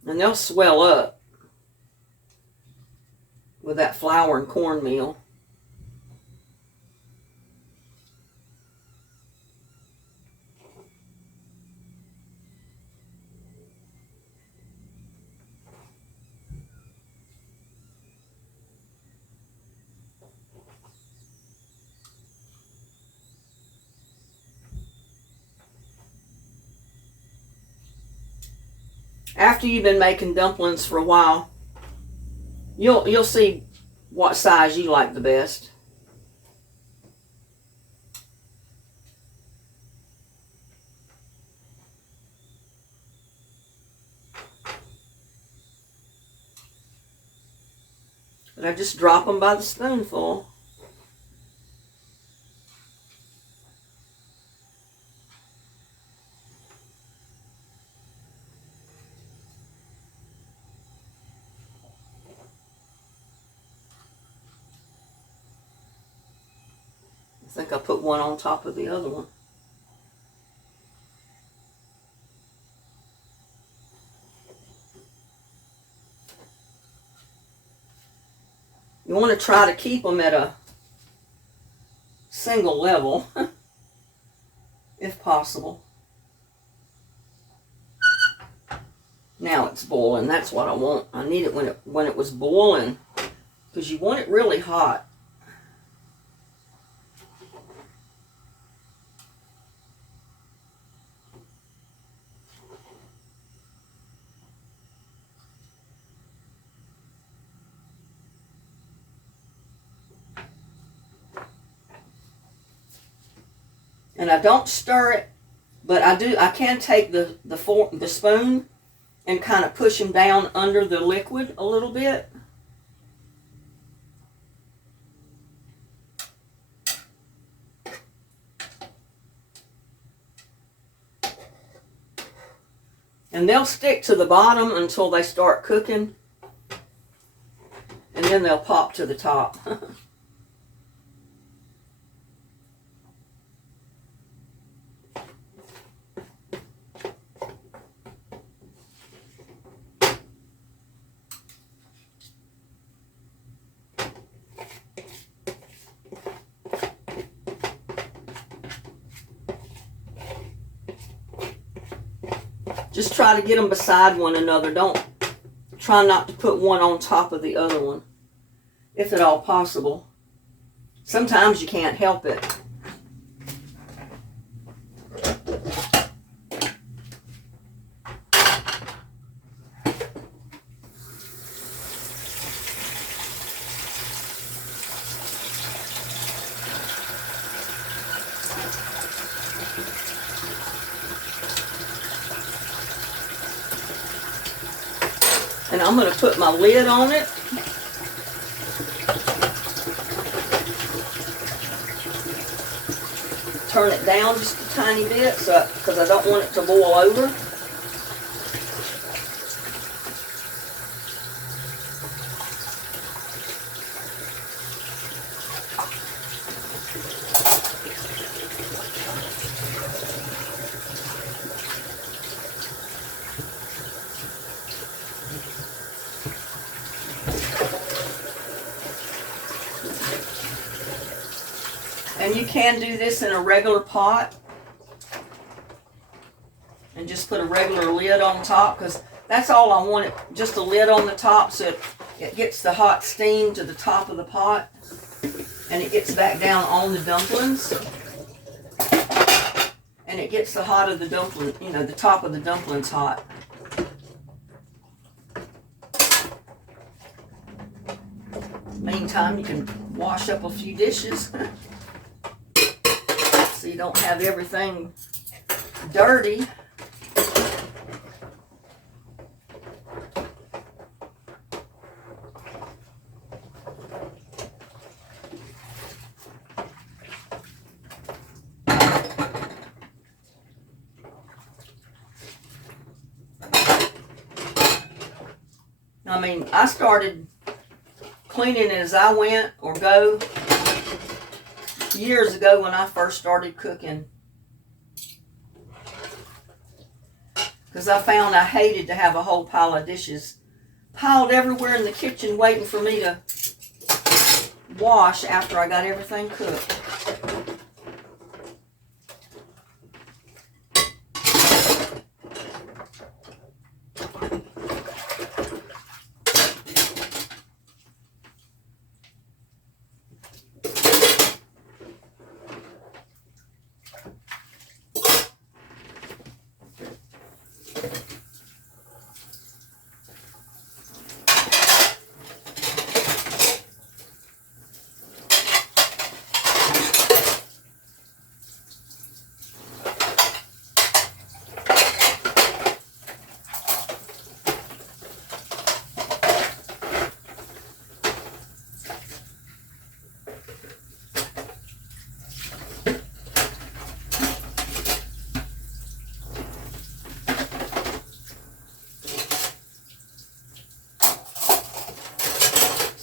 And they'll swell up with that flour and cornmeal. After you've been making dumplings for a while, you'll see what size you like the best. But I just drop them by the spoonful. I think I put one on top of the other one. You want to try to keep them at a single level, if possible. Now it's boiling. That's what I want. I need it when it was boiling, because you want it really hot. And I don't stir it, but I can take the spoon and kind of push them down under the liquid a little bit. And they'll stick to the bottom until they start cooking, and then they'll pop to the top. Just try to get them beside one another. Try not to put one on top of the other one, if at all possible. Sometimes you can't help it. And I'm going to put my lid on it. Turn it down just a tiny bit because I don't want it to boil over. And you can do this in a regular pot and just put a regular lid on top, because that's all I want, just a lid on the top so it gets the hot steam to the top of the pot and it gets back down on the dumplings and it gets the hot of the dumpling, the top of the dumplings hot. Meantime, you can wash up a few dishes. So you don't have everything dirty. I mean, I started cleaning it as I went or go years ago when I first started cooking, because I found I hated to have a whole pile of dishes piled everywhere in the kitchen waiting for me to wash after I got everything cooked.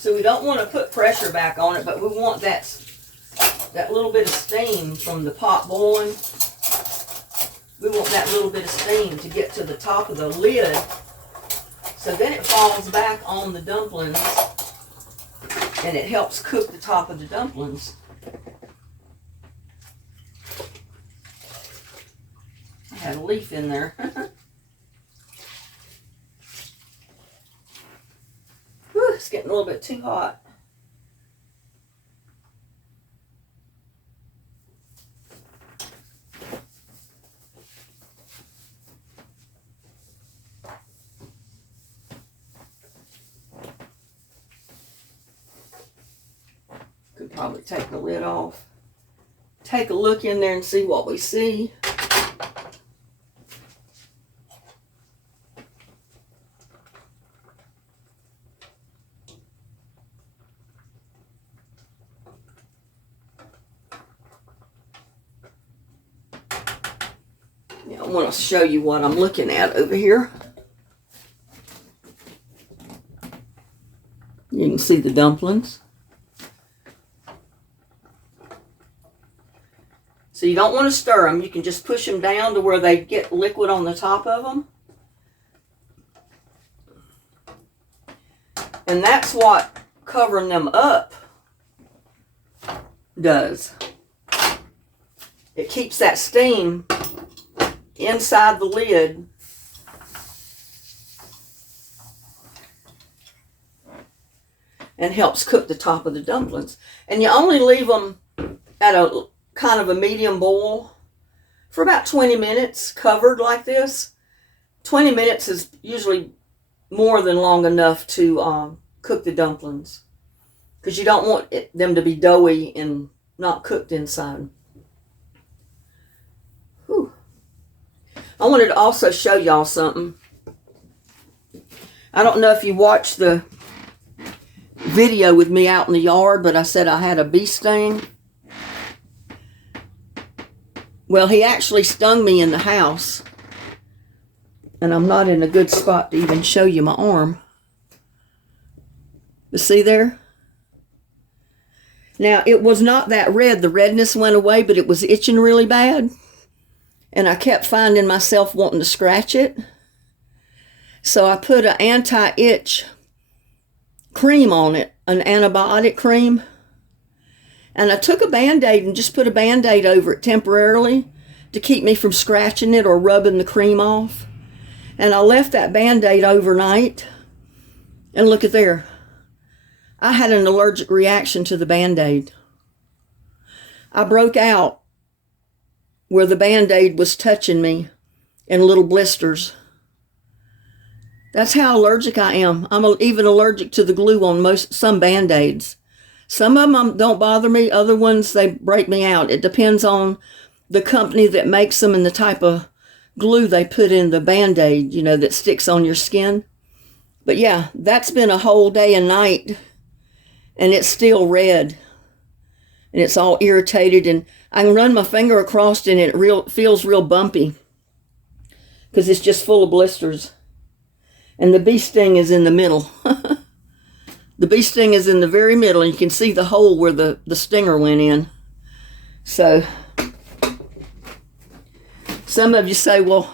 So we don't want to put pressure back on it, but we want that little bit of steam from the pot boiling. We want that little bit of steam to get to the top of the lid. So then it falls back on the dumplings and it helps cook the top of the dumplings. I had a leaf in there. Whew, it's getting a little bit too hot. Could probably take the lid off. Take a look in there and see what we see. I want to show you what I'm looking at over here. You can see the dumplings. So you don't want to stir them. You can just push them down to where they get liquid on the top of them. And that's what covering them up does. It keeps that steam inside the lid and helps cook the top of the dumplings. And you only leave them at a kind of a medium boil for about 20 minutes covered like this. 20 minutes is usually more than long enough to cook the dumplings because you don't want them to be doughy and not cooked inside. Whew. I wanted to also show y'all something. I don't know if you watched the video with me out in the yard, but I said I had a bee sting. Well, he actually stung me in the house. And I'm not in a good spot to even show you my arm. You see there? Now, it was not that red. The redness went away, but it was itching really bad. And I kept finding myself wanting to scratch it. So I put an anti-itch cream on it, an antibiotic cream. And I took a Band-Aid and just put a Band-Aid over it temporarily to keep me from scratching it or rubbing the cream off. And I left that Band-Aid overnight. And look at there. I had an allergic reaction to the Band-Aid. I broke out where the Band-Aid was touching me in little blisters. That's how allergic I am. I'm even allergic to the glue on some Band-Aids. Some of them don't bother me. Other ones, they break me out. It depends on the company that makes them and the type of glue they put in the Band-Aid, you know, that sticks on your skin. But yeah, that's been a whole day and night, and it's still red. And it's all irritated, and I can run my finger across it, and it feels real bumpy because it's just full of blisters. And the bee sting is in the middle. The bee sting is in the very middle, and you can see the hole where the stinger went in. So, some of you say, well,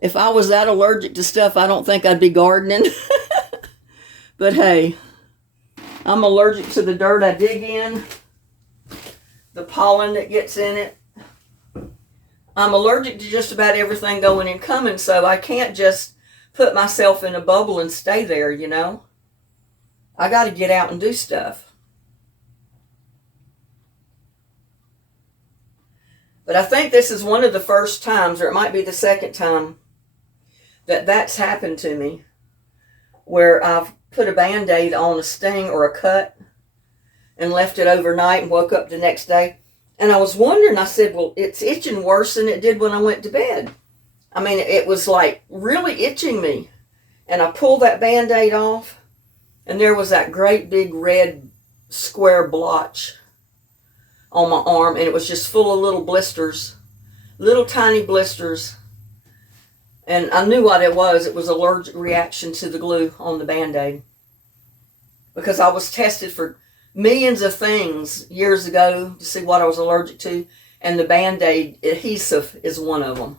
if I was that allergic to stuff, I don't think I'd be gardening. But hey, I'm allergic to the dirt I dig in, the pollen that gets in it. I'm allergic to just about everything going and coming, so I can't just put myself in a bubble and stay there, you know. I got to get out and do stuff. But I think this is one of the first times, or it might be the second time, that that's happened to me, where I've put a Band-Aid on a sting or a cut and left it overnight and woke up the next day. And I was wondering, I said, well, it's itching worse than it did when I went to bed. I mean, it was like really itching me. And I pulled that Band-Aid off, and there was that great big red square blotch on my arm, and it was just full of little blisters, little tiny blisters. And I knew what it was. It was allergic reaction to the glue on the Band-Aid. because I was tested for millions of things years ago to see what I was allergic to, and the Band-Aid adhesive is one of them.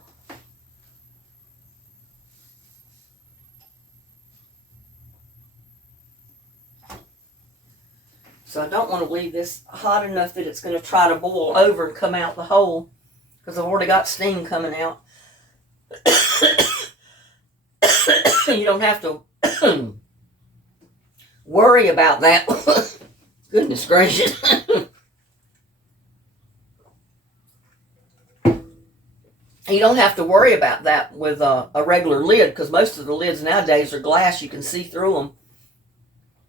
So I don't want to leave this hot enough that it's going to try to boil over and come out the hole, because I've already got steam coming out. You don't have to worry about that. Goodness gracious. You don't have to worry about that with a regular lid, because most of the lids nowadays are glass. You can see through them.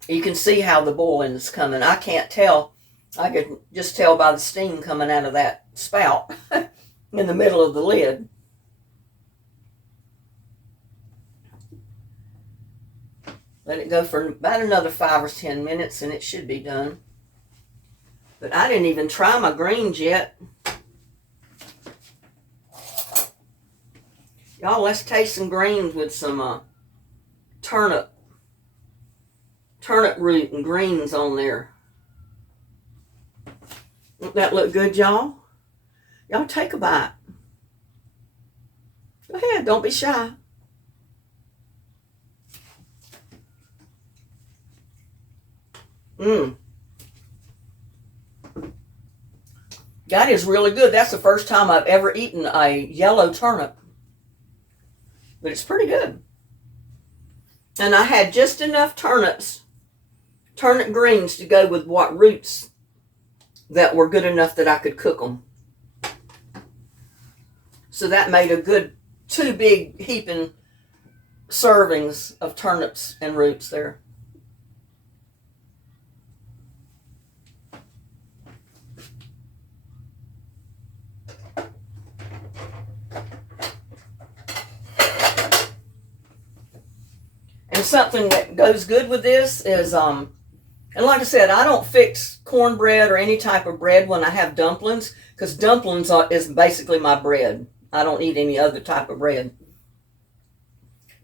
You can see how the boiling is coming. I can't tell. I can just tell by the steam coming out of that spout in the middle of the lid. Let it go for about another 5 or 10 minutes and it should be done. But I didn't even try my greens yet. Y'all, let's taste some greens with some turnip root and greens on there. Don't that look good, y'all? Y'all take a bite. Go ahead, don't be shy. That is really good. That's the first time I've ever eaten a yellow turnip. But it's pretty good. And I had just enough turnip greens to go with what roots that were good enough that I could cook them. So that made a good 2 big heaping servings of turnips and roots there. And something that goes good with this is, and like I said, I don't fix cornbread or any type of bread when I have dumplings, because dumplings is basically my bread. I don't eat any other type of bread.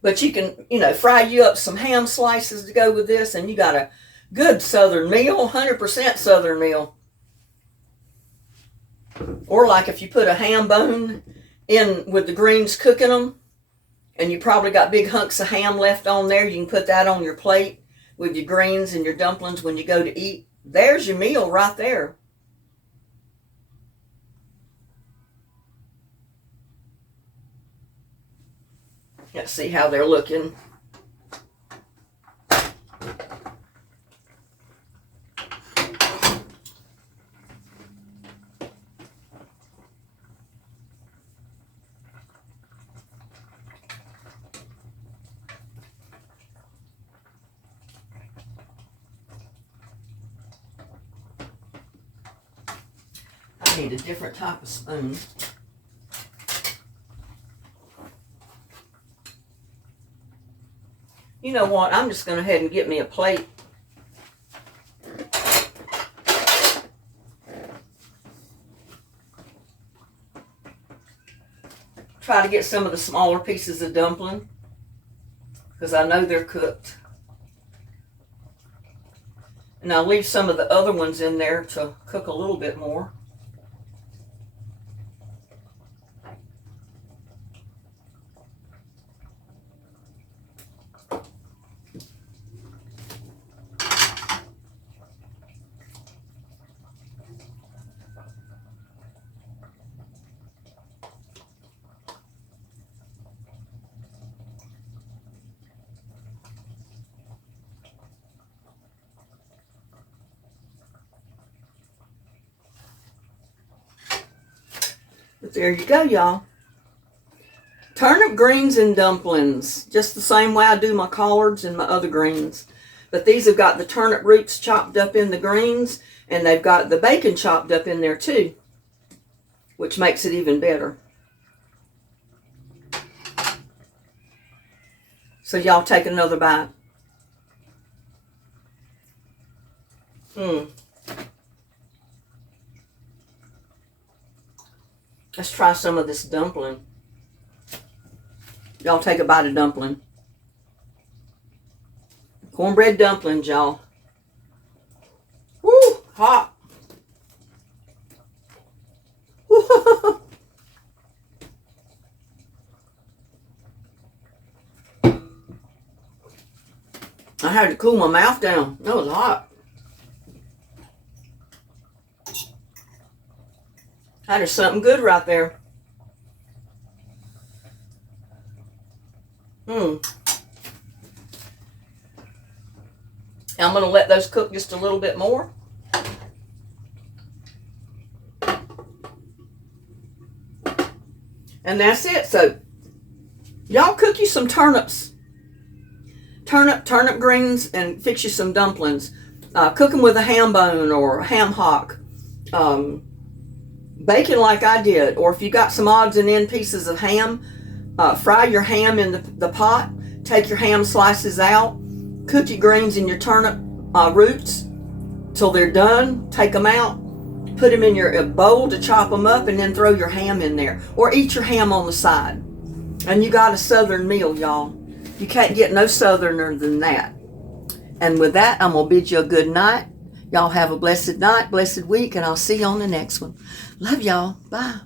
But you can, fry you up some ham slices to go with this, and you got a good Southern meal, 100% Southern meal. Or like if you put a ham bone in with the greens cooking them, and you probably got big hunks of ham left on there, you can put that on your plate with your greens and your dumplings when you go to eat. There's your meal right there. Let's see how they're looking. I need a different type of spoon. You know what? I'm just going to go ahead and get me a plate. Try to get some of the smaller pieces of dumpling, because I know they're cooked. And I'll leave some of the other ones in there to cook a little bit more. But there you go, y'all. Turnip greens and dumplings. Just the same way I do my collards and my other greens. But these have got the turnip roots chopped up in the greens, and they've got the bacon chopped up in there too, which makes it even better. So y'all take another bite. Let's try some of this dumpling. Y'all take a bite of dumpling. Cornbread dumplings, y'all. Hot. I had to cool my mouth down. That was hot. That is something good right there. I'm going to let those cook just a little bit more. And that's it. So, y'all cook you some turnips. Turnip greens, and fix you some dumplings. Cook them with a ham bone or ham hock. Bacon like I did. Or if you got some odds and end pieces of ham, fry your ham in the pot. Take your ham slices out. Cook your greens and your turnip roots till they're done. Take them out. Put them in your bowl to chop them up, and then throw your ham in there. Or eat your ham on the side. And you got a southern meal, y'all. You can't get no southerner than that. And with that, I'm going to bid you a good night. Y'all have a blessed night, blessed week, and I'll see you on the next one. Love y'all. Bye.